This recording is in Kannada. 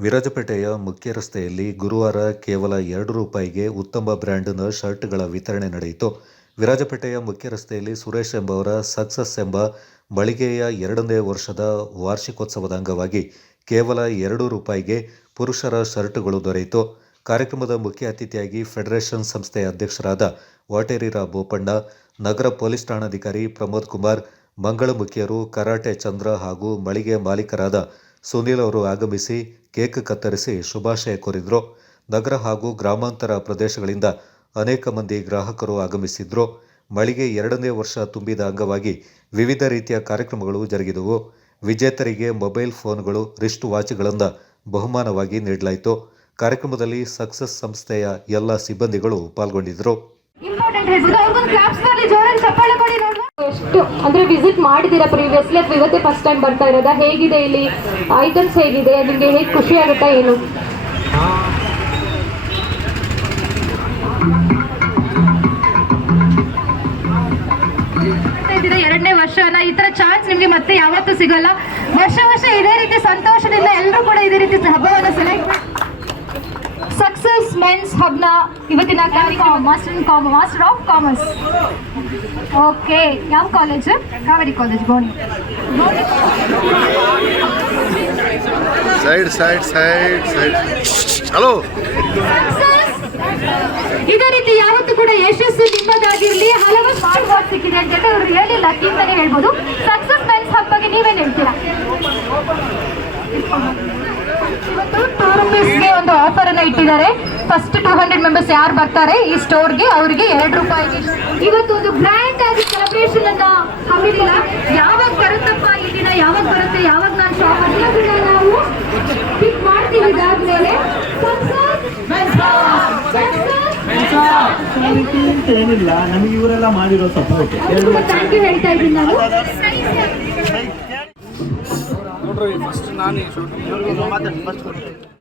ವಿರಾಜಪೇಟೆಯ ಮುಖ್ಯ ರಸ್ತೆಯಲ್ಲಿ ಗುರುವಾರ ಕೇವಲ ಎರಡು ರೂಪಾಯಿಗೆ ಉತ್ತಮ ಬ್ರ್ಯಾಂಡ್ನ ಶರ್ಟ್ಗಳ ವಿತರಣೆ ನಡೆಯಿತು. ವಿರಾಜಪೇಟೆಯ ಮುಖ್ಯ ರಸ್ತೆಯಲ್ಲಿ ಸುರೇಶ್ ಎಂಬವರ ಸಕ್ಸಸ್ ಎಂಬ ಮಳಿಗೆಯ ಎರಡನೇ ವರ್ಷದ ವಾರ್ಷಿಕೋತ್ಸವದ ಅಂಗವಾಗಿ ಕೇವಲ ಎರಡು ರೂಪಾಯಿಗೆ ಪುರುಷರ ಶರ್ಟ್ಗಳು ದೊರೆಯಿತು. ಕಾರ್ಯಕ್ರಮದ ಮುಖ್ಯ ಅತಿಥಿಯಾಗಿ ಫೆಡರೇಷನ್ ಸಂಸ್ಥೆಯ ಅಧ್ಯಕ್ಷರಾದ ವಾಟೇರಿರ ಬೋಪಣ್ಣ, ನಗರ ಪೊಲೀಸ್ ಠಾಣಾಧಿಕಾರಿ ಪ್ರಮೋದ್ ಕುಮಾರ್ ಮಂಗಳ ಮುಖ್ಯರು ಕರಾಟೆ ಚಂದ್ರ ಹಾಗೂ ಮಳಿಗೆ ಮಾಲೀಕರಾದ ಸುನೀಲ್ ಅವರು ಆಗಮಿಸಿ ಕೇಕ್ ಕತ್ತರಿಸಿ ಶುಭಾಶಯ ಕೋರಿದರು. ನಗರ ಹಾಗೂ ಗ್ರಾಮಾಂತರ ಪ್ರದೇಶಗಳಿಂದ ಅನೇಕ ಮಂದಿ ಗ್ರಾಹಕರು ಆಗಮಿಸಿದ್ರು. ಮಳಿಗೆ ಎರಡನೇ ವರ್ಷ ತುಂಬಿದ ಅಂಗವಾಗಿ ವಿವಿಧ ರೀತಿಯ ಕಾರ್ಯಕ್ರಮಗಳು ಜರುಗಿದವು. ವಿಜೇತರಿಗೆ ಮೊಬೈಲ್ ಫೋನ್ಗಳು ರಿಸ್ಟ್ ವಾಚ್ಗಳನ್ನು ಬಹುಮಾನವಾಗಿ ನೀಡಲಾಯಿತು. ಕಾರ್ಯಕ್ರಮದಲ್ಲಿ ಸಕ್ಸಸ್ ಸಂಸ್ಥೆಯ ಎಲ್ಲ ಸಿಬ್ಬಂದಿಗಳು ಪಾಲ್ಗೊಂಡಿದ್ದರು ಎಷ್ಟು, ಅಂದ್ರೆ ವಿಸಿಟ್ ಮಾಡಿದ್ದೀರಾ ಪ್ರೀವಿಯಸ್ಲಿ ಅಥವಾ ಇವತ್ತೇ ಫಸ್ಟ್ ಟೈಮ್ ಬರ್ತಾ ಇರೋದಾ? ಹೇಗಿದೆ ಇಲ್ಲಿ? ಐಟಮ್ಸ್ ಹೇಗಿದೆ? ನಿಮಗೆ ಹೇಗೆ ಖುಷಿ ಆಗುತ್ತಾ ಏನು? ಎರಡನೇ ವರ್ಷನ? ಈ ತರ ಚಾನ್ಸ್ ನಿಮ್ಗೆ ಮತ್ತೆ ಯಾವತ್ತೂ ಸಿಗಲ್ಲ. ವರ್ಷ ವರ್ಷ ಇದೇ ರೀತಿ ಸಂತೋಷದಿಂದ ಎಲ್ಲರೂ ಕೂಡ ಇದೇ ರೀತಿ ಹಬ್ಬವನ್ನು ಇವತ್ತಿನ master in com master of commerce. Okay ಯಾವ ಕಾಲೇಜ್? ಕಾವೇರಿ ಕಾಲೇಜ್ ಗೋಣಿ side side side side. Hello. ಇದೇ ರೀತಿ ಯಾವತ್ತೂ ಕೂಡ ಯಶಸ್ಸು ನಿಮ್ಮದಾಗಿರ್ಲಿ ಹಲವು ಸ್ಮಾರ್ಟ್ ವಾಚ್ ಸಿಕ್ಕಿದೆ ಅಂತ ಹೇಳಿ ಅವ್ರು ಹೇಳಿಲ್ಲ ಅಂತಾನೆ ಹೇಳ್ಬೋದು. ಸಕ್ಸಸ್ ಮೆನ್ಸ್ ಹಬ್ಬಗೆ ನೀವೇನು ನೀವೇನ್ ಹೇಳ್ತೀರಾ? ಒಂದು ಆಫರ್ ಅನ್ನ ಇಟ್ಟಿದ್ದಾರೆ. ಫಸ್ಟ್ ಟೂ ಹಂಡ್ರೆಡ್ ಮೆಂಬರ್ಸ್ ಯಾರು ಬರ್ತಾರೆ? ಈ ಸ್ಟೋರ್ಗೆ ಅವರಿಗೆ ಎರಡು ರೂಪಾಯಿ ಇವತ್ತು ಒಂದು ಗ್ರ್ಯಾಂಡ್ ಆಗಿ ಸೆಲೆಬ್ರೇಷನ್ ಅನ್ನ ಹಮ್ಮಿಲ್ಲ ಯಾವಾಗ ಬರುತ್ತಪ್ಪ ಈ ದಿನ? ಯಾವಾಗ ಬರುತ್ತೆ? ಯಾವಾಗ ನಾನು ಶಾಪ್ ಅದನ್ನ ನಾವು ಪಿಕ್ ಮಾಡ್ತೀವಿ ಇದಾದ್ಮೇಲೆ. ಏನಿಲ್ಲ ನಮಗೆ ಇವರೆಲ್ಲ ಮಾಡಿರೋ ಸಪೋರ್ಟ್ ಥ್ಯಾಂಕ್ ಯು ಹೇಳ್ತಾ ಇದ್ದೀನಿ ನಾನು. ನೋಡ್ರಿ ಫಸ್ಟ್ ನಾನು